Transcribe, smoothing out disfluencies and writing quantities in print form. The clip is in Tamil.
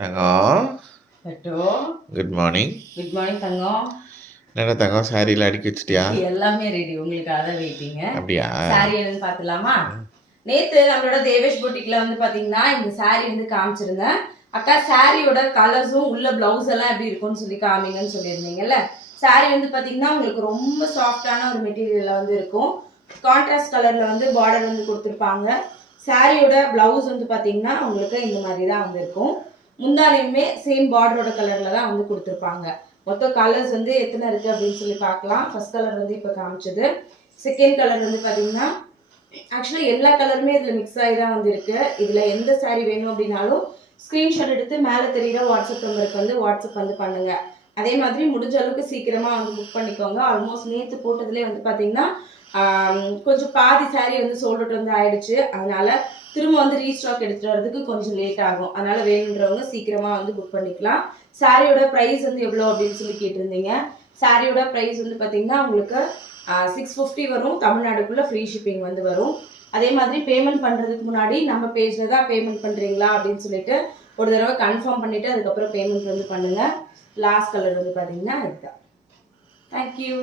தங்கம் பட்டோ குட் மார்னிங். குட் மார்னிங் தங்கம். என்ன தங்கம் சாரியில் அடுக்கி வச்சிட்டியா? எல்லாமே ரெடி, உங்களுக்காக தான் வெயிட்டிங்க. அப்படியா? சாரி என்னன்னு பார்த்துலாமா? நேற்று நம்மளோட தேவேஷ் பொட்டிக்ல வந்து பார்த்தீங்கன்னா இந்த சாரி வந்து காமிச்சிருந்தேன். அக்கா சாரியோட கலர்ஸும் உள்ள பிளவுஸ் எல்லாம் எப்படி இருக்கும்னு சொல்லி காமிங்கன்னு சொல்லியிருந்தீங்கல்ல. சாரி வந்து பார்த்தீங்கன்னா உங்களுக்கு ரொம்ப சாஃப்டான ஒரு மெட்டீரியலில் வந்து இருக்கும். கான்ட்ராஸ்ட் கலரில் வந்து பார்டர் வந்து கொடுத்துருப்பாங்க. சாரியோட பிளவுஸ் வந்து பார்த்தீங்கன்னா உங்களுக்கு இந்த மாதிரி தான் வந்து இருக்கும். முந்தானையுமே சேம் பார்டரோட கலரில் தான் வந்து கொடுத்துருப்பாங்க. மொத்தம் கலர்ஸ் வந்து எத்தனை இருக்குது அப்படின்னு சொல்லி பார்க்கலாம். ஃபர்ஸ்ட் கலர் வந்து இப்போ காமிச்சது. செகண்ட் கலர் வந்து பார்த்தீங்கன்னா ஆக்சுவலாக எல்லா கலருமே இதில் மிக்ஸ் ஆகி தான் வந்து இருக்குது. இதில் எந்த சாரீ வேணும் அப்படின்னாலும் ஸ்க்ரீன்ஷாட் எடுத்து மேலே தெரியுற வாட்ஸ்அப் நம்பருக்கு வந்து வாட்ஸ்அப் வந்து பண்ணுங்கள். அதே மாதிரி முடிஞ்ச அளவுக்கு சீக்கிரமாக வந்து புக் பண்ணிக்கோங்க. ஆல்மோஸ்ட் நேற்று போட்டதுலேயே வந்து பார்த்தீங்கன்னா கொஞ்சம் பாதி சாரீ வந்து சோல்ட் அவுட் வந்து ஆயிடுச்சு. அதனால திரும்ப வந்து ரீஸ்டாக் எடுத்துகிட்டு வரதுக்கு கொஞ்சம் லேட் ஆகும். அதனால வேணுன்றவங்க சீக்கிரமாக வந்து புக் பண்ணிக்கலாம். சாரியோட ப்ரைஸ் வந்து எவ்வளோ அப்படின்னு சொல்லி கேட்டிருந்தீங்க. சாரியோட ப்ரைஸ் வந்து பார்த்தீங்கன்னா உங்களுக்கு 650 வரும். தமிழ்நாடுக்குள்ளே ஃப்ரீ ஷிப்பிங் வந்து வரும். அதே மாதிரி பேமெண்ட் பண்ணுறதுக்கு முன்னாடி நம்ம பேஜில் தான் பேமெண்ட் பண்ணுறீங்களா அப்படின்னு சொல்லிட்டு ஒரு தடவை கன்ஃபார்ம் பண்ணிவிட்டு அதுக்கப்புறம் பேமெண்ட் வந்து பண்ணுங்கள். லாஸ்ட் கலர் வந்து பார்த்தீங்கன்னா இதுதான். தேங்க்யூ.